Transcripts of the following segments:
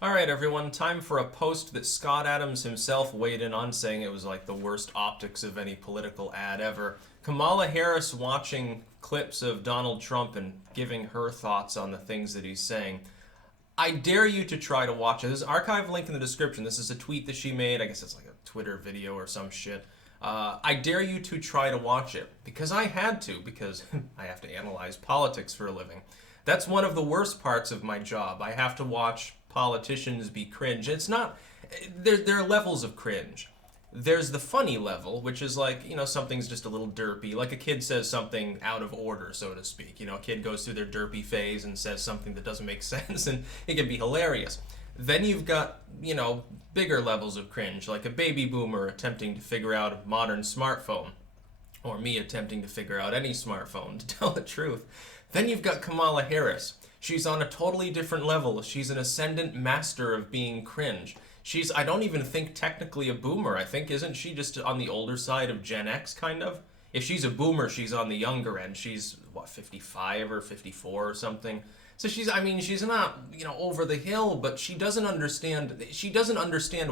All right, everyone, time for a post that Scott Adams himself weighed in on, saying it was like the worst optics of any political ad ever. Kamala Harris watching clips of Donald Trump and giving her thoughts on the things that he's saying. I dare you to try to watch it. There's an archive link in the description. This is a tweet that she made. I guess it's like a Twitter video or some shit. I dare you to try to watch it because I had to, because I have to analyze politics for a living. That's one of the worst parts of my job. I have to watch politicians be cringe. It's not, there are levels of cringe. There's the funny level, which is like, something's just a little derpy. Like a kid says something out of order, so to speak. A kid goes through their derpy phase and says something that doesn't make sense, and it can be hilarious. Then you've got, bigger levels of cringe, like a baby boomer attempting to figure out a modern smartphone, or me attempting to figure out any smartphone, to tell the truth. Then you've got Kamala Harris. She's on a totally different level. She's an ascendant master of being cringe. She's, I don't even think, technically a boomer. I think, isn't she just on the older side of Gen X, kind of? If she's a boomer, she's on the younger end. She's, 55 or 54 or something. So she's not, over the hill, but she doesn't understand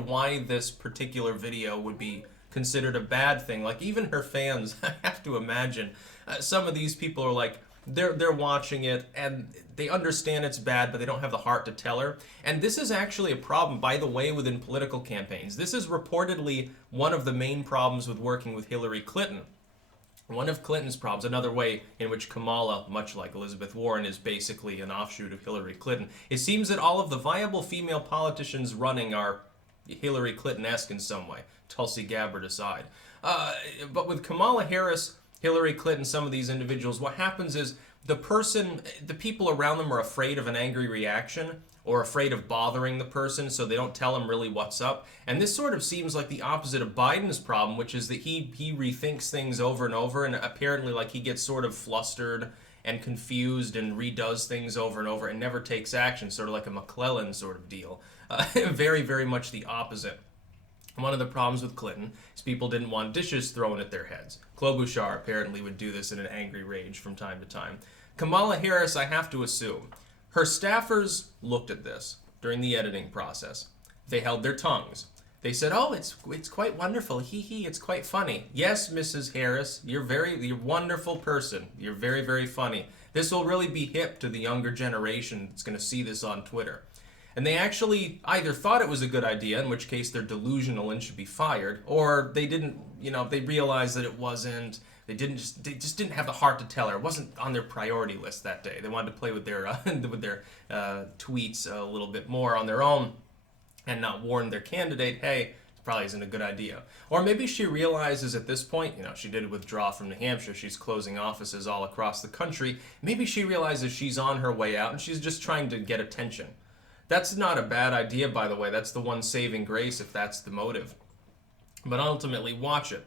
why this particular video would be considered a bad thing. Like, even her fans, I have to imagine, some of these people are like, they're watching it and they understand it's bad, but they don't have the heart to tell her. And this is actually a problem, by the way, within political campaigns. This is reportedly one of the main problems with working with Hillary Clinton. One of Clinton's problems, another way in which Kamala, much like Elizabeth Warren, is basically an offshoot of Hillary Clinton. It seems that all of the viable female politicians running are Hillary Clinton-esque in some way, Tulsi Gabbard aside. But with Kamala Harris, Hillary Clinton, some of these individuals, what happens is the people around them are afraid of an angry reaction or afraid of bothering the person, so they don't tell them really what's up. And this sort of seems like the opposite of Biden's problem, which is that he rethinks things over and over, and apparently like he gets sort of flustered and confused and redoes things over and over and never takes action, sort of like a McClellan sort of deal. Very, very much the opposite. One of the problems with Clinton is people didn't want dishes thrown at their heads. Klobuchar apparently would do this in an angry rage from time to time. Kamala Harris, I have to assume, her staffers looked at this during the editing process. They held their tongues. They said, "Oh, it's quite wonderful. It's quite funny." Yes, Mrs. Harris, you're a wonderful person. You're very, very funny. This will really be hip to the younger generation that's going to see this on Twitter. And they actually either thought it was a good idea, in which case they're delusional and should be fired, or they didn't, they realized that it wasn't, they just didn't have the heart to tell her. It wasn't on their priority list that day. They wanted to play with their tweets a little bit more on their own and not warn their candidate, hey, it probably isn't a good idea. Or maybe she realizes at this point, she did withdraw from New Hampshire. She's closing offices all across the country. Maybe she realizes she's on her way out and she's just trying to get attention. That's not a bad idea, by the way. That's the one saving grace if that's the motive. But ultimately, watch it.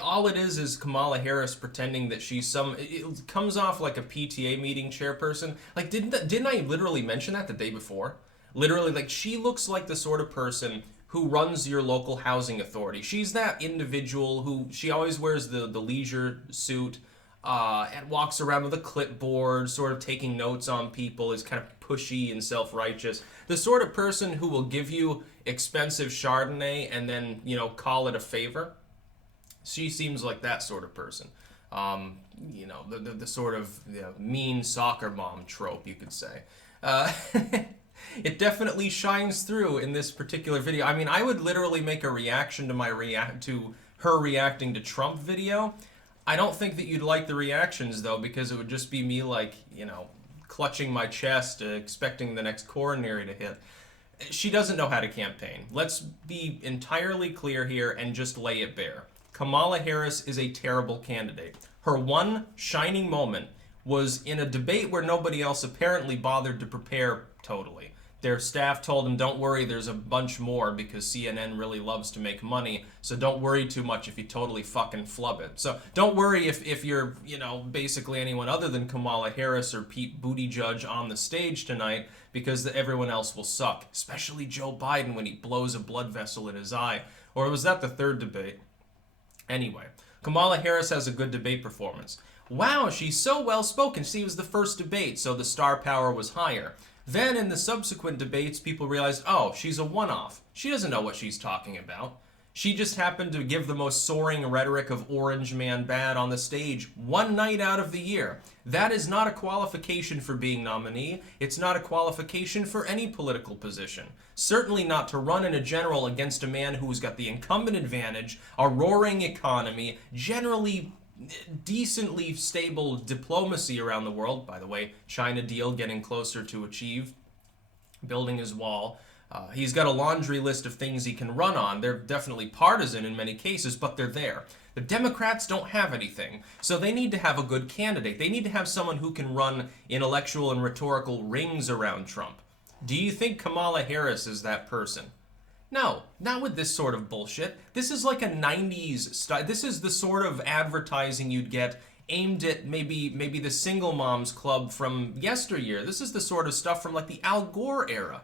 All it is Kamala Harris pretending that she's some... It comes off like a PTA meeting chairperson. Like, didn't I literally mention that the day before? Literally, like, she looks like the sort of person who runs your local housing authority. She's that individual who... She always wears the leisure suit and walks around with a clipboard, sort of taking notes on people, is kind of pushy and self-righteous. The sort of person who will give you expensive Chardonnay and then, call it a favor. She seems like that sort of person. The sort of mean soccer mom trope, you could say. It definitely shines through in this particular video. I mean, I would literally make a reaction to her reacting to Trump video. I don't think that you'd like the reactions, though, because it would just be me, like, clutching my chest, expecting the next coronary to hit. She doesn't know how to campaign. Let's be entirely clear here and just lay it bare. Kamala Harris is a terrible candidate. Her one shining moment was in a debate where nobody else apparently bothered to prepare totally. Their staff told them, don't worry, there's a bunch more because CNN really loves to make money, so don't worry too much if you totally fucking flub it. So don't worry if you're, basically anyone other than Kamala Harris or Pete Buttigieg on the stage tonight, because everyone else will suck, especially Joe Biden when he blows a blood vessel in his eye. Or was that the third debate? Anyway, Kamala Harris has a good debate performance. Wow, she's so well-spoken. See, it was the first debate, so the star power was higher. Then in the subsequent debates, people realized, oh, she's a one-off. She doesn't know what she's talking about. She just happened to give the most soaring rhetoric of Orange Man bad on the stage one night out of the year. That is not a qualification for being nominee. It's not a qualification for any political position. Certainly not to run in a general against a man who's got the incumbent advantage, a roaring economy, generally decently stable diplomacy around the world. By the way, China deal getting closer to achieve, building his wall. He's got a laundry list of things he can run on. They're definitely partisan in many cases, but they're there. The Democrats don't have anything, so they need to have a good candidate. They need to have someone who can run intellectual and rhetorical rings around Trump. Do you think Kamala Harris is that person? No, not with this sort of bullshit. This is like a 90s style. This is the sort of advertising you'd get aimed at maybe the single moms club from yesteryear. This is the sort of stuff from like the Al Gore era.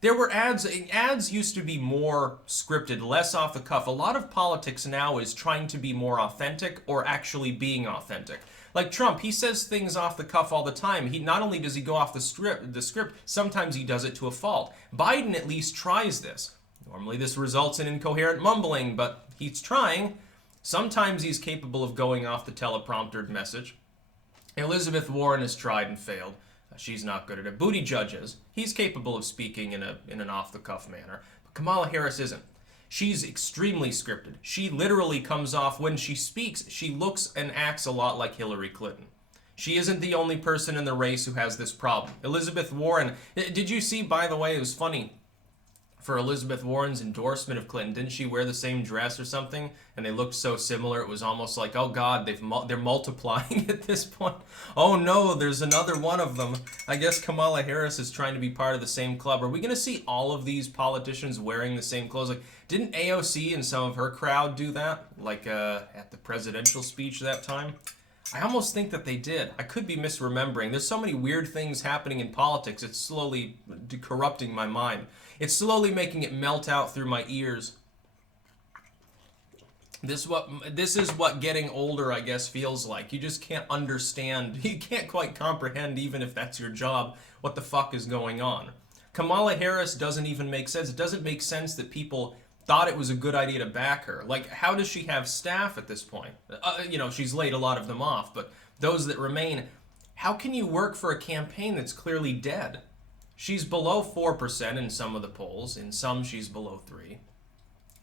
There were ads. Ads used to be more scripted, less off the cuff. A lot of politics now is trying to be more authentic or actually being authentic. Like Trump, he says things off the cuff all the time. He not only does he go off the script, sometimes he does it to a fault. Biden at least tries this. Normally this results in incoherent mumbling, but he's trying. Sometimes he's capable of going off the telepromptered message. Elizabeth Warren has tried and failed. She's not good at it. Buttigieg is. He's capable of speaking in an off-the-cuff manner. But Kamala Harris isn't. She's extremely scripted. She literally comes off, when she speaks, she looks and acts a lot like Hillary Clinton. She isn't the only person in the race who has this problem. Elizabeth Warren, did you see, by the way, it was funny, for Elizabeth Warren's endorsement of Clinton, didn't she wear the same dress or something? And they looked so similar, it was almost like, oh God, they're multiplying at this point. Oh no, there's another one of them. I guess Kamala Harris is trying to be part of the same club. Are we going to see all of these politicians wearing the same clothes? Like, didn't AOC and some of her crowd do that? Like at the presidential speech that time? I almost think that they did. I could be misremembering. There's so many weird things happening in politics, it's slowly corrupting my mind. It's slowly making it melt out through my ears. This is what getting older, I guess, feels like. You just can't understand. You can't quite comprehend, even if that's your job, what the fuck is going on. Kamala Harris doesn't even make sense. It doesn't make sense that people thought it was a good idea to back her. Like, how does she have staff at this point? She's laid a lot of them off, but those that remain, how can you work for a campaign that's clearly dead? She's below 4% in some of the polls. In some, she's below 3%.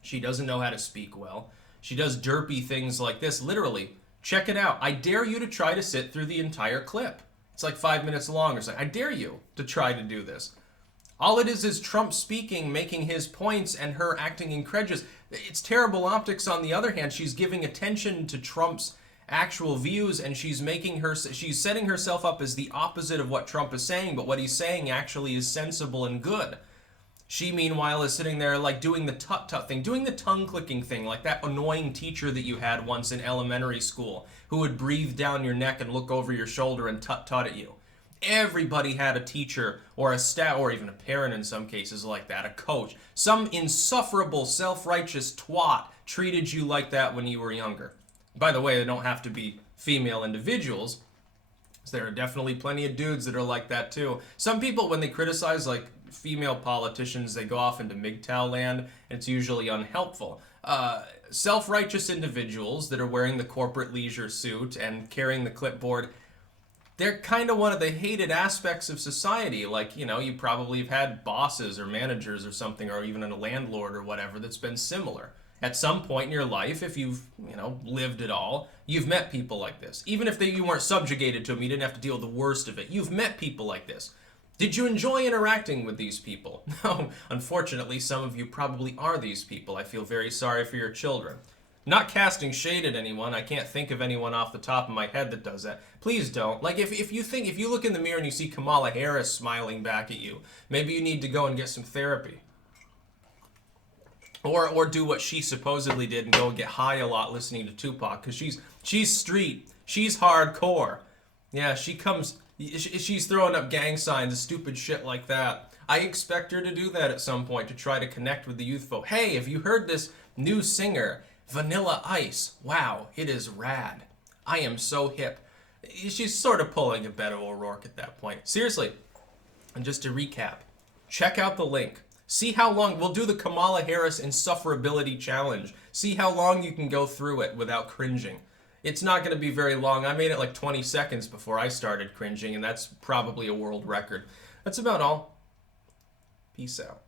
She doesn't know how to speak well. She does derpy things like this. Literally, check it out. I dare you to try to sit through the entire clip. It's like 5 minutes long or something. I dare you to try to do this. All it is Trump speaking, making his points, and her acting incredulous. It's terrible optics. On the other hand, she's giving attention to Trump's actual views, and she's setting herself up as the opposite of what Trump is saying, but what he's saying actually is sensible and good. She, meanwhile, is sitting there like doing the tut-tut thing, doing the tongue-clicking thing, like that annoying teacher that you had once in elementary school who would breathe down your neck and look over your shoulder and tut-tut at you. Everybody had a teacher or a staff, or even a parent in some cases like that, a coach. Some insufferable, self-righteous twat treated you like that when you were younger. By the way, they don't have to be female individuals. There are definitely plenty of dudes that are like that too. Some people, when they criticize like female politicians, they go off into MGTOW land, and it's usually unhelpful. Self-righteous individuals that are wearing the corporate leisure suit and carrying the clipboard, they're kind of one of the hated aspects of society. Like, you probably have had bosses or managers or something, or even a landlord or whatever that's been similar. At some point in your life, if you've, lived it all, you've met people like this. Even if you weren't subjugated to them, you didn't have to deal with the worst of it. You've met people like this. Did you enjoy interacting with these people? No, unfortunately, some of you probably are these people. I feel very sorry for your children. Not casting shade at anyone. I can't think of anyone off the top of my head that does that. Please don't. Like, if you look in the mirror and you see Kamala Harris smiling back at you, maybe you need to go and get some therapy. Or do what she supposedly did and go and get high a lot listening to Tupac, because she's street, she's hardcore. Yeah, she's throwing up gang signs and stupid shit like that. I expect her to do that at some point, to try to connect with the youthful. Hey, have you heard this new singer, Vanilla Ice? Wow, it is rad. I am so hip. She's sort of pulling a Beto O'Rourke at that point. Seriously. And just to recap, check out the link. See how long, we'll do the Kamalaharris Insufferability Challenge. See how long you can go through it without cringing. It's not going to be very long. I made it like 20 seconds before I started cringing, and that's probably a world record. That's about all. Peace out.